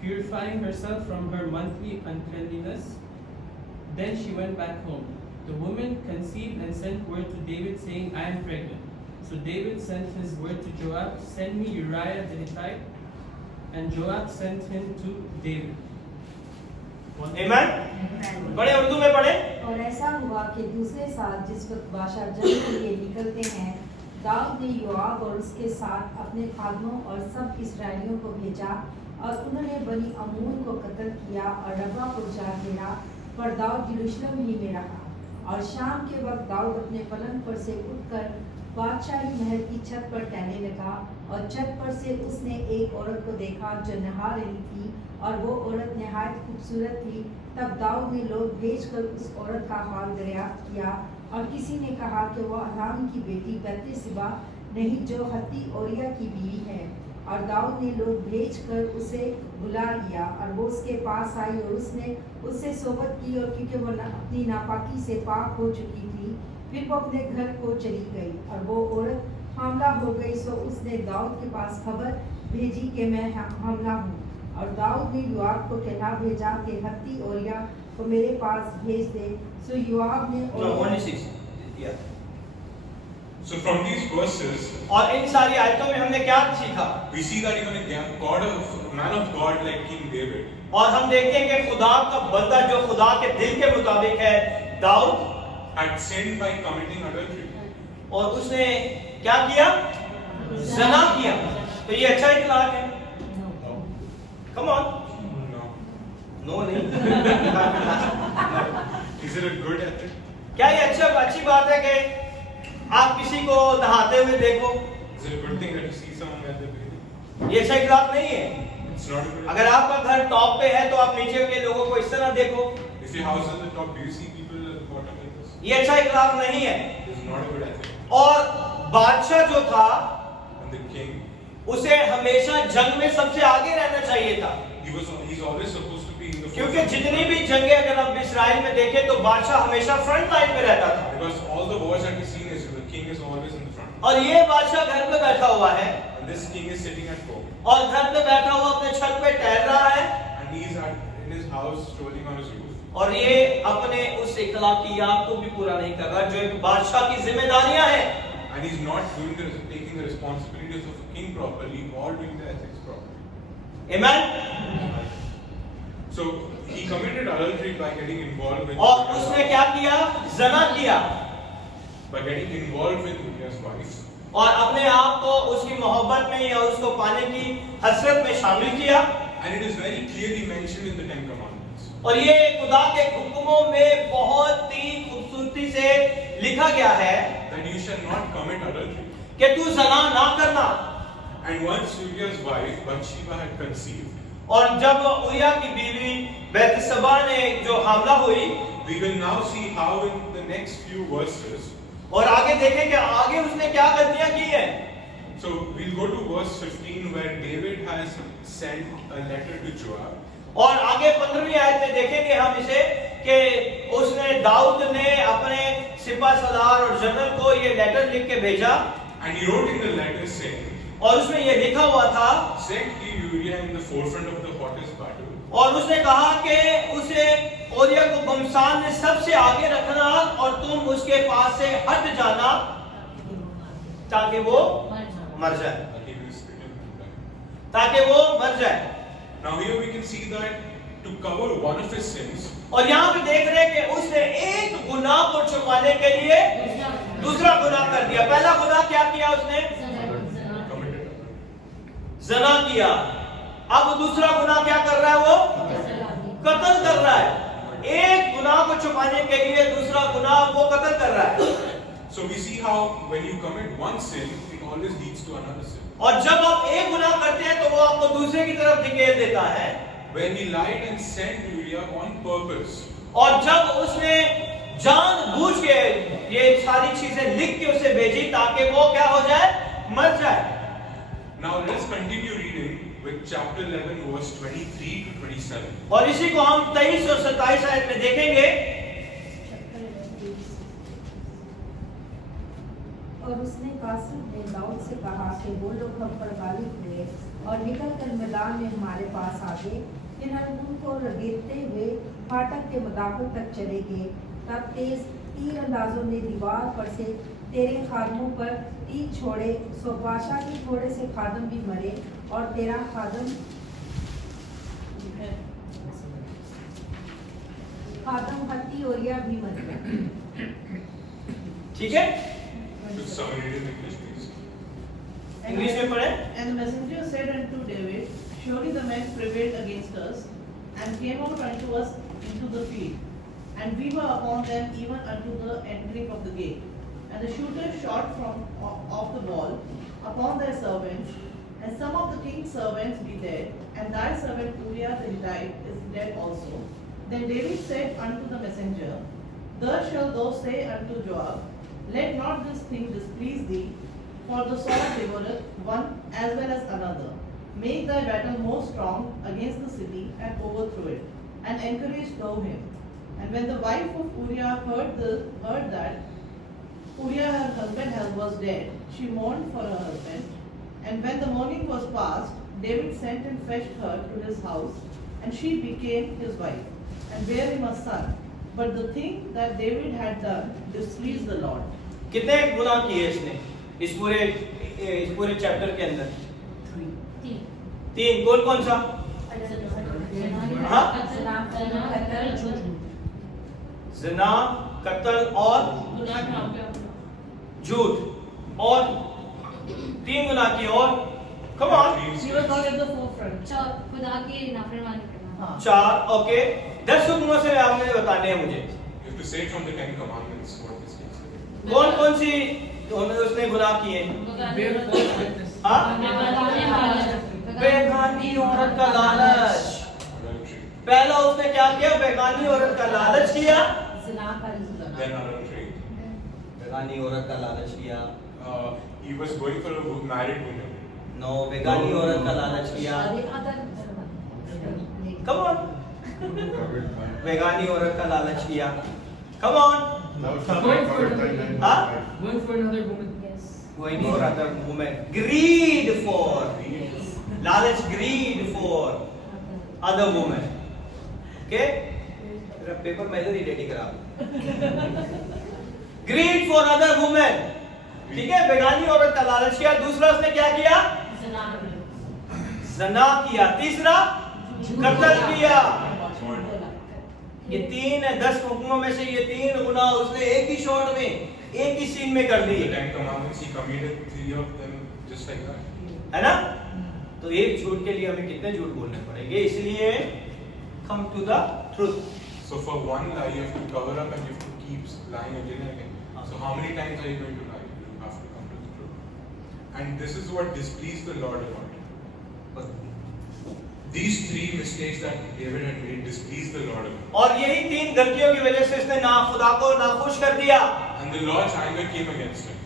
purifying herself from her monthly uncleanliness. Then she went back home. The woman conceived and sent word to David, saying, I am pregnant. So David sent his word to Joab, Send me Uriah the Hittite. And Joab sent him to David. Amen? पढ़े उर्दू में पढ़े। और ऐसा हुआ कि दूसरे साल जिस वक्त बादशाह जंग के लिए निकलते हैं, दाऊद ने योआब और उसके साथ अपने खादमों और सब इस्राएलियों को भेजा और उन्होंने बनी अम्मोन को कत्ल किया और रब्बा को जा घेरा, पर दाऊद यरूशलेम ही में रहा। और शाम के वक्त दाऊद अपने पलंग पर से उठकर बादशाही महल की छत पर टहलने लगा और छत पर से उसने एक औरत को देखा जो नहा रही थी और वो औरत निहायत खूबसूरत थी। तब दाऊद ने लोग भेजकर उस औरत का हाल दरियाफ्त किया और किसी ने कहा कि वो अराम की बेटी बत्सिबा नहीं जो हत्ती ओरिया की बीवी है। और दाऊद ने लोग भेजकर उसे बुला लिया और वो उसके पास आई और उसने उससे सोबत की और क्योंकि वो अपनी नापाकी से पाक हो चुकी थी फिर वो अपने घर को चली गई और वो औरत हामला हो गई। सो उसने दाऊद के पास खबर भेजी कि मैं हामला हूँ। और दाऊद ने योआब को कहला भेजा कि हत्ती ओरिया को मेरे पास भेज दे। सो योआब ने No, only 6. Yeah. So from these verses, और इन सारी आयतों में हमने क्या सीखा? we see that even a man of God like King David, और हम देखते हैं कि खुदा का बंदा जो खुदा के दिल के मुताबिक है, Dawood, had sinned by committing adultery. और उसने क्या किया? ज़ना किया। तो ये अच्छा इतलाक है? Come on. No. No नहीं। Is it a good ethic? क्या ये अच्छी बात है कि आप किसी को नहाते हुए देखो? Is it a good thing that you see someone at the bathing? ये अच्छा इतलाक नहीं है। It's not a good ethic. अगर आपका घर टॉप पे है तो आप नीचे के लोगों को इस तरह देखो। If your house is at the top, do you see people at the bottom like this? ये अच्छा इतलाक नहीं है। It's not a good ethic. और बादशाह जो था And the king, उसे हमेशा जंग में सबसे आगे रहना चाहिए था। he's always supposed to be in the क्योंकि forefront. जितनी भी जंगें अगर हम इस्राइल में देखें तो बादशाह हमेशा फ्रंट लाइन पे रहता था। Because all the wars that we see is the king is always in the front. और ये बादशाह घर पे बैठा हुआ है And this king is sitting at home. और घर पे बैठा हुआ अपने छत पे टहल रहा है And he's in his house strolling on his roof. और ये अपने उस इखलाकियात को भी पूरा नहीं कर रहा जो एक बादशाह की जिम्मेदारियां हैं। And he's not taking the responsibilities of a king properly or doing the ethics properly. आमीन। So he committed adultery by getting involved with और उसने क्या किया? ज़ना किया by getting involved with Uriah's wife. और अपने आप को उसकी मोहब्बत में या उसको पाने की हसरत में शामिल किया। And it is very clearly mentioned in the Ten Commandments. और ये खुदा के हुक्मों में बहुत ही खूबसूरती से लिखा गया है That you shall not commit adultery. कि तू ज़ना ना करना। And once Uriah's wife Bathsheba had conceived, और जब उरिया की बीवी बत्सिबा ने जो हमला हुई, we will now see how in the next few verses. और आगे देखें कि आगे उसने क्या गलतियां की हैं। So we'll go to verse 15 where David has sent a letter to Joab. और आगे 15वीं आयत में देखेंगे हम इसे कि उसने दाऊद ने अपने सिपा सलार और जनरल को ये लेटर लिख के भेजा And he wrote in the letter saying, और उसमें ये लिखा हुआ था set he Uriah in the forefront of the hottest battle. और उसने कहा कि उसे ओरिया को बमसान में सबसे आगे रखना और तुम उसके पास से हट जाना ताकि वो मर जाए, That he will spit him and die. ताकि वो मर जाए। Now here we can see that to cover one of his sins, और यहाँ पे देख रहे हैं कि उसने एक गुनाह को छुपाने के लिए दूसरा गुनाह कर दिया। पहला गुनाह क्या किया उसने? committed adultery. ज़ना किया। अब दूसरा गुनाह क्या कर रहा है? वो कत्ल कर रहा है। एक गुनाह को छुपाने के लिए दूसरा गुनाह वो कत्ल कर रहा है। So we see how when you commit one sin, it always leads to another sin. और जब आप एक गुनाह करते हैं तो वो आपको दूसरे की तरफ धकेल देता है। When he lied and sent Uriah on purpose, और जब उसने जानबूझ के ये सारी चीजें लिख के उसे भेजी ताकि वो क्या हो जाए? मर जाए। now let's continue reading with chapter 11 verse 23 to 27. और इसी को हम 23 और 27 आयत में देखेंगे। और उसने कासिम ने दाऊद से कहा कि वो लोग हम पर गालिब हुए और निकलकर मैदान में हमारे पास आ गए। फिर हम उनको रगेड़ते हुए फाटक के मदाखल तक चले गए। तब तेज तीर अंदाजों ने दीवार पर से तेरे खादमों पर तीर छोड़े। सो बादशाह के थोड़े से खादम भी मरे और तेरा खादम हत्ती ओरिया भी मर गया। ठीक है, Could someone read in English, please? English में पढ़े। And the messenger said unto David, surely the men prevailed against us, and came out unto us into the field, and we were upon them even unto the entering of the gate. and the shooter shot from off the wall upon thy servants, and some of the king's servants be dead, and thy servant Uriah the Hittite is dead also. Then David said unto the messenger, Thus shalt thou say unto Joab, Let not this thing displease thee, for the sword devoureth one as well as another. Make thy battle more strong against the city, and overthrow it, and encourage thou him. And when the wife of Uriah heard that Uriah her husband was dead, she mourned for her husband. And when the mourning was past, David sent and fetched her to his house, and she became his wife, and bare him a son. But the thing that David had done displeased the Lord. कितने गुनाह किए इसने इस पूरे chapter के अंदर? तीन। कौन कौन सा? हाँ? ज़िना, कत्ल और झूठ, और तीन गुनाह किए। और come on, He was not at the forefront. खुदा की नाफरमानी करना। चार। ओके, 10 हुक्मों से आपने बताने हैं मुझे। You have to say from the 10 commandments what this is. कौन कौन सी उसने गुनाह किए? हाँ? बेगानी औरत का लालच। Adultery, पहला उसने क्या किया? बेगानी औरत का लालच किया। then adultery. बेगानी औरत का लालच किया। He was going for a married woman. No, बेगानी औरत का लालच किया। कम ऑन, बेगानी औरत का लालच किया। कम ऑन, हाँ? Going for another woman. Going for other woman. Greed for, लालच, greed for other woman. Okay? मेरा पेपर मैं इधर ही रेडी करा। Greed for other woman. ठीक है, बेगानी औरत का लालच किया। दूसरा उसने क्या किया? ज़ना किया। तीसरा कत्ल किया। ये 10 हुक्मों में से ये 3 गुनाह उसने एक ही शॉट में, एक ही सीन में कर The दिए, 10 commandments, he committed 3 of them just like that. है ना? तो एक झूठ के लिए हमें कितने झूठ बोलने पड़ेंगे? इसलिए come to the truth. So for one lie, you have to cover up and you have to keep lying again and again. So how many times are you going to lie? You have to come to the truth. And this is what displeased the Lord a lot. These 3 mistakes that David had made displeased the Lord a lot. और यही 3 गलतियों की वजह से इसने खुदा को नाखुश कर दिया, And the Lord's anger came against him.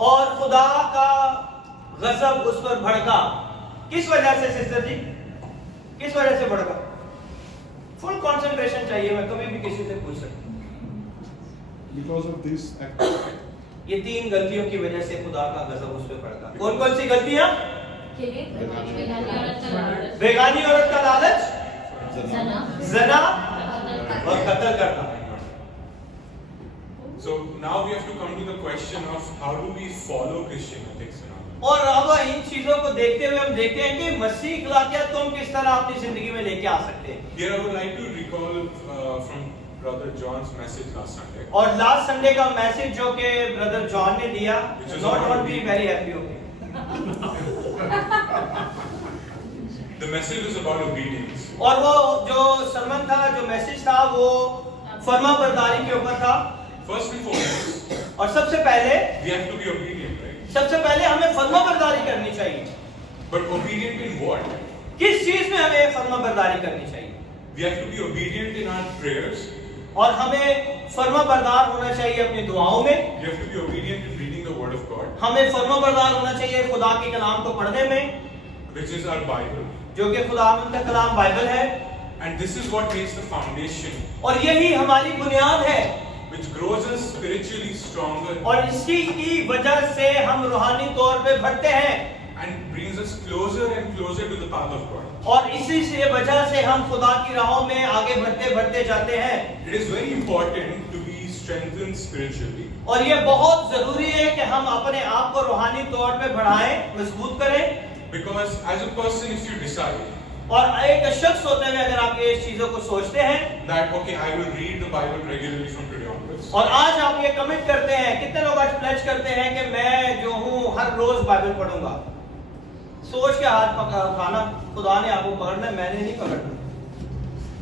और खुदा का गजब उस पर भड़का। किस वजह से सिस्टर जी? किस वजह से भड़का? फुल कंसंट्रेशन चाहिए, मैं कभी भी किसी से पूछ सकता हूं। Because of this act. ये 3 गलतियों की वजह से खुदा का गजब उस पर भड़का। कौन कौन सी गलतियां? बेगानी औरत का लालच, ज़ना और कत्ल करना। So now we have to come to the question of how do we follow Christian ethics in our life. और अब इन चीजों को देखते हुए हम देखते हैं कि मसीह अखलाकियात को हम किस तरह अपनी जिंदगी में लेके आ सकते हैं। Here I would like to recall from Brother John's message last Sunday. और लास्ट संडे का मैसेज जो कि ब्रदर जॉन ने दिया, not all be very happy okay. The message was about obedience. और वो जो सरमन था, जो मैसेज था, वो फर्माबरदारी के ऊपर था। First and foremost, और सबसे पहले we have to be obedient, right? सबसे पहले हमें फर्माबरदारी करनी चाहिए। But obedient in what? किस चीज में हमें फर्माबरदारी करनी चाहिए? We have to be obedient in our prayers. और हमें फर्माबरदार होना चाहिए अपनी दुआओं में। We have to be obedient in reading the Word of God, हमें फर्माबरदार होना चाहिए खुदा के कलाम को पढ़ने में, which is our Bible. जो कि खुदावंद का कलाम बाइबल है। And this is what makes the foundation, और यही हमारी बुनियाद है, which grows us spiritually stronger और इसी की वजह से हम रूहानी तौर पे बढ़ते हैं, and brings us closer and closer to the path of God. और इसी से वजह से हम खुदा की राहों में आगे बढ़ते बढ़ते जाते हैं। It is very important to be strengthened spiritually. और ये बहुत जरूरी है कि हम अपने आप को रूहानी तौर पे बढ़ाएं, मजबूत करें। Because as a person, if you decide और एक शख्स होते हुए अगर आप ये चीजों को सोचते हैं that okay, I will read the Bible regularly from today onwards, और आज आप ये कमिट करते हैं, कितने लोग आज प्लेज करते हैं कि मैं जो हूँ हर रोज बाइबल पढ़ूंगा, सोच के हाथ उठाना, खुदा ने आपको पकड़ना है, मैंने नहीं पकड़ना।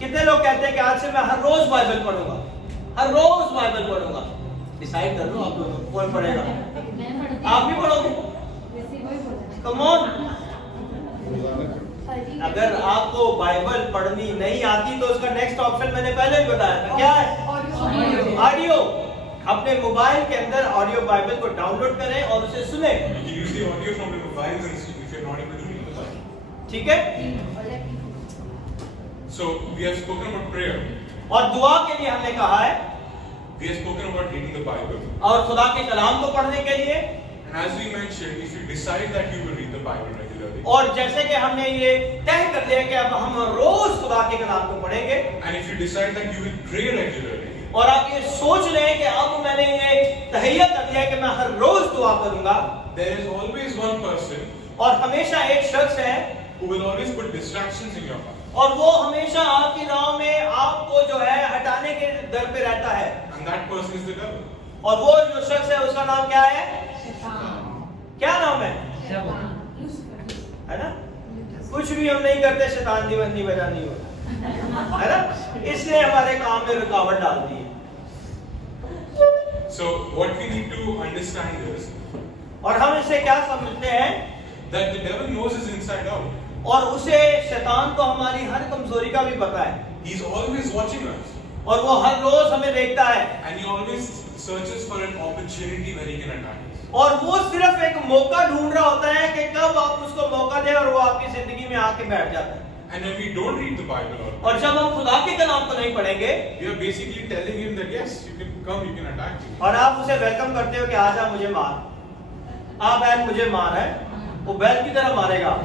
कितने लोग कहते हैं कि आज से मैं हर रोज बाइबल पढ़ूंगा, हर रोज बाइबल पढ़ूंगा। डिसाइड कर लो आप दोनों कौन पढ़ेगा। मैं पढ़ती आप भी पढ़ोगे? वैसे वही बोला कम ऑन। अगर आपको बाइबल पढ़नी नहीं आती तो उसका नेक्स्ट ऑप्शन मैंने पहले भी बताया था, क्या है? ऑडियो। अपने मोबाइल के अंदर ऑडियो बाइबल को डाउनलोड करें और उसे सुने। You can use the audio from your mobiles and see if you're not able to read the Bible. ठीक है? So we have spoken about prayer. और दुआ के लिए हमने कहा है, We have spoken about reading the Bible. और खुदा के कलाम को पढ़ने के लिए। And as we mentioned, if you decide that you will read the Bible regularly, और जैसे कि हमने ये तय कर लिया कि अब हम रोज खुदा के कलाम को पढ़ेंगे, and if you decide that you will pray regularly, और आप ये सोच लें कि अब मैंने ये तहैया कर लिया कि मैं हर रोज दुआ करूंगा, there is always one person और हमेशा एक शख्स है who will always put distractions in your path. और वो हमेशा आपकी राह में आपको जो है हटाने के दर पे रहता है, And that person is the devil. और वो जो शख्स है उसका नाम क्या है? क्या नाम है? है ना? कुछ भी हम नहीं करते, शैतान दीवानी बजानी हो, है ना? इसलिए हमारे काम में रुकावट डालती है। So what we need to understand is और हम इससे क्या समझते हैं that the devil knows his inside out. और उसे शैतान को हमारी हर कमजोरी का भी पता है, He's always watching us, और वो हर रोज हमें देखता है, and he always searches for an opportunity where he can attack us. और वो सिर्फ एक मौका ढूंढ रहा होता है कि कब आप उसको मौका दें और वो आपकी जिंदगी में आके बैठ जाता है। And when we don't read the Bible, और जब हम खुदा के कलाम को नहीं पढ़ेंगे, we are basically telling him that yes, you can come, you can attack me. और आप उसे वेलकम करते हो कि आजा मुझे मार, आ बैल मुझे मार है, वो बैल की तरह मारेगा।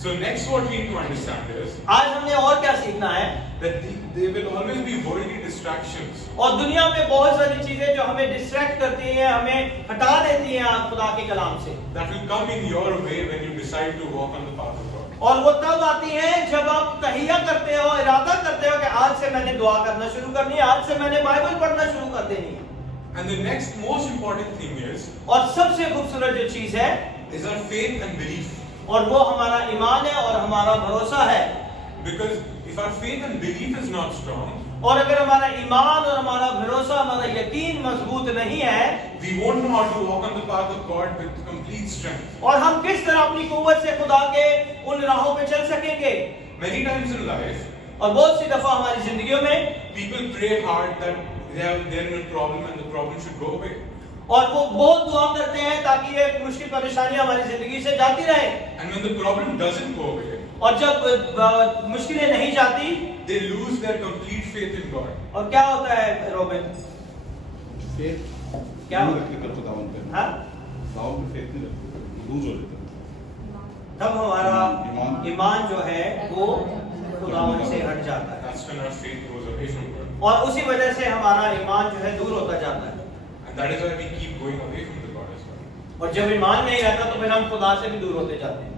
So next what we need to understand is आज हमने और क्या सीखना है that there will always be worldly distractions और दुनिया में बहुत सारी चीजें जो हमें डिस्ट्रैक्ट करती हैं, हमें हटा देती हैं खुदा के कलाम से, that will come in your way when you decide to walk on the path of God. और वो तब आती हैं जब आप तहिया करते हो, इरादा करते हो कि आज से मैंने दुआ करना शुरू करनी है, आज से मैंने बाइबल पढ़ना शुरू कर देनी है। And the next most important thing और सबसे खूबसूरत जो चीज है is our faith and belief. और वो हमारा ईमान है और हमारा भरोसा है। Because if our faith and belief is not strong, और अगर हमारा ईमान और हमारा भरोसा, हमारा यकीन मजबूत नहीं है, we won't know how to walk on the path of God with complete strength. और हम किस तरह अपनी कुव्वत से खुदा के उन राहों पे चल सकेंगे। Many times in life, और बहुत सी दफा हमारी जिंदगियों में people pray hard that they're in a problem and the problem should go away. और वो बहुत दुआ करते हैं ताकि ये मुश्किल परेशानियां हमारी जिंदगी से जाती रहे, And when the problem doesn't go away, और जब मुश्किलें नहीं जाती, they lose their complete faith in God. और क्या होता है रोबिन? क्या हाँ? तब हमारा ईमान जो है वो खुदावंद से हट जाता है, That's when our faith goes away from God. और उसी वजह से हमारा ईमान जो है दूर होता जाता है, And that is why we keep going away from the God as well. और जब ईमान नहीं रहता तो फिर हम खुदा से भी दूर होते जाते हैं।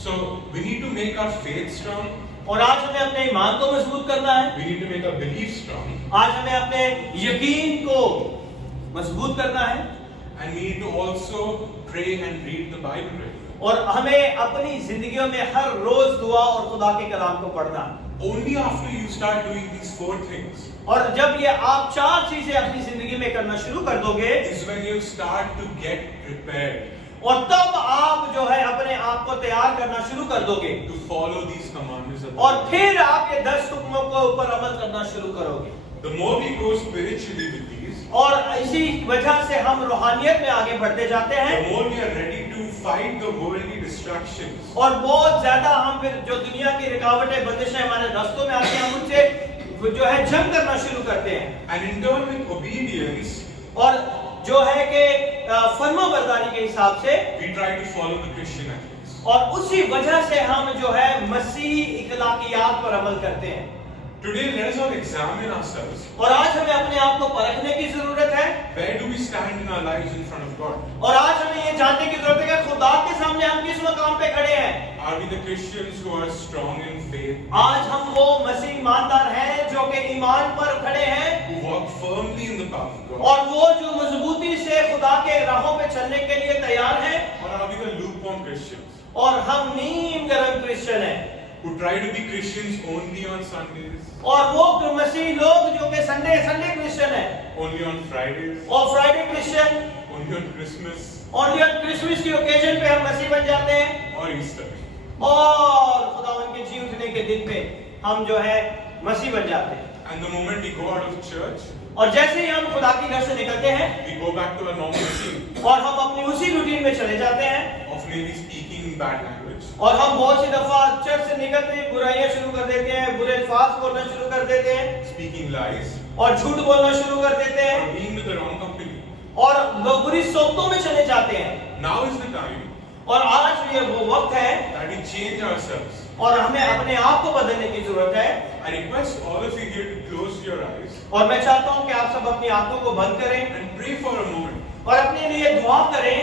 So we need to make our faith strong. और आज हमें अपने ईमान को मजबूत करना है, We need to make our belief strong. आज हमें अपने यकीन को मजबूत करना है, And we need to also pray and read the Bible regularly. और हमें अपनी जिंदगियों में हर रोज दुआ और खुदा के कलाम को पढ़ना। Only after you start doing these 4 things और जब ये आप 4 चीजें अपनी जिंदगी में करना शुरू कर दोगे, is when you start to get prepared और तब आप जो है अपने आप को तैयार करना शुरू कर दोगे, to follow these commandments of the और Lord. फिर आप ये 10 हुक्मों को ऊपर अमल करना शुरू करोगे। The more we grow spiritually with these, और इसी वजह से हम रूहानियत में आगे बढ़ते जाते हैं, the more we are ready to fight the worldly distractions. और बहुत ज्यादा हम फिर जो दुनिया की रुकावटें, बंदिशें हमारे रास्तों में आती हैं, हम उनसे जो है जंग करना शुरू करते हैं, And in turn with obedience, और जो है कि फर्माबरदारी के हिसाब से, we try to follow the Christian ethics. और उसी वजह से हम जो है मसीही इखलाकियात पर अमल करते हैं। Today, let us all examine ourselves. और आज हमें अपने आप को परखने की जरूरत है, Where do we stand in our lives in front of God? और आज हमें ये जानने की जरूरत है कि खुदा के सामने हम किस मकाम पे खड़े हैं। Are we the Christians who are strong in faith, आज हम वो मसीह ईमानदार हैं जो कि ईमान पर खड़े हैं, who walk firmly in the path of God? और वो जो मजबूती से खुदा के राहों पे चलने के लिए तैयार हैं, Or are we the lukewarm Christians? और हम नीम गरम क्रिश्चियन हैं। who try to be Christians only on Sundays, और वो मसीह लोग जो कि संडे क्रिश्चियन है, only on Fridays, और Friday Christian, only on Christmas, only on Christmas की ओकेजन पे हम मसीह बन जाते हैं, or Easter. और खुदावन के जी उठने के दिन पे हम जो है मसीह बन जाते हैं। And the moment we go out of church, और जैसे ही हम खुदा के घर से निकलते हैं we go back to our normal routine और हम अपनी उसी रूटीन में चले जाते हैं, of maybe speaking bad language, और हम बहुत सी दफा चर्च से निकलते ही बुराइयां शुरू कर देते हैं, बुरे अल्फाज बोलना शुरू कर देते हैं, speaking lies, और झूठ बोलना शुरू कर देते हैं, or being with the wrong company. और लोग बुरी सोबतों में चले जाते हैं। Now is the time और आज ये वो वक्त है that we change ourselves. और हमें अपने आप को बदलने की जरूरत है। I request all of you here to close your eyes और मैं चाहता हूं कि आप सब अपनी आंखों को बंद करें and pray for a moment और अपने लिए दुआ करें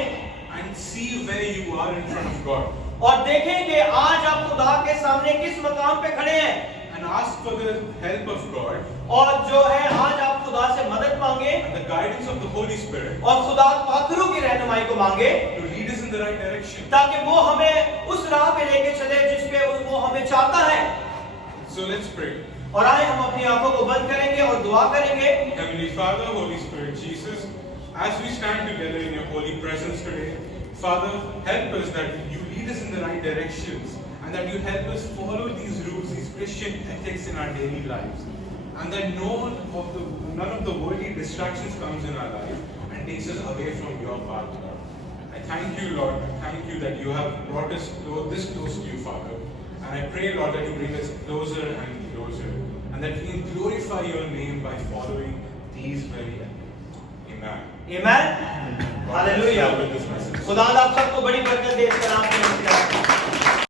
and see where you are in front of God और देखें कि आज आप खुदा के सामने किस मकाम पे खड़े हैं, and ask for the help of God और जो है आज आप खुदा से मदद मांगे and the guidance of the Holy Spirit और खुदा पाखरू की रहनुमाई को मांगे to lead us in the right direction. ताकि वो हमें उस राह पे लेके चले जिस पे वो हमें चाहता है। So let's pray. और आए हम अपनी आंखों को बंद करेंगे और दुआ करेंगे। Heavenly Father, Holy Spirit, Jesus, as we stand together in your holy presence today, Father, help us that you lead us in the right directions and that you help us follow these rules, these Christian ethics in our daily lives, and that none of the worldly distractions comes in our life and takes us away from your path, Lord. I thank you, Lord. I thank you that you have brought us this close to you, Father. And I pray, Lord, that you bring us closer and closer, and that we can glorify your name by following these very ethics. Amen. Amen, hallelujah. With this message. खुदा आप सबको बड़ी बरकत दे, इस कलाम के नमस्कार।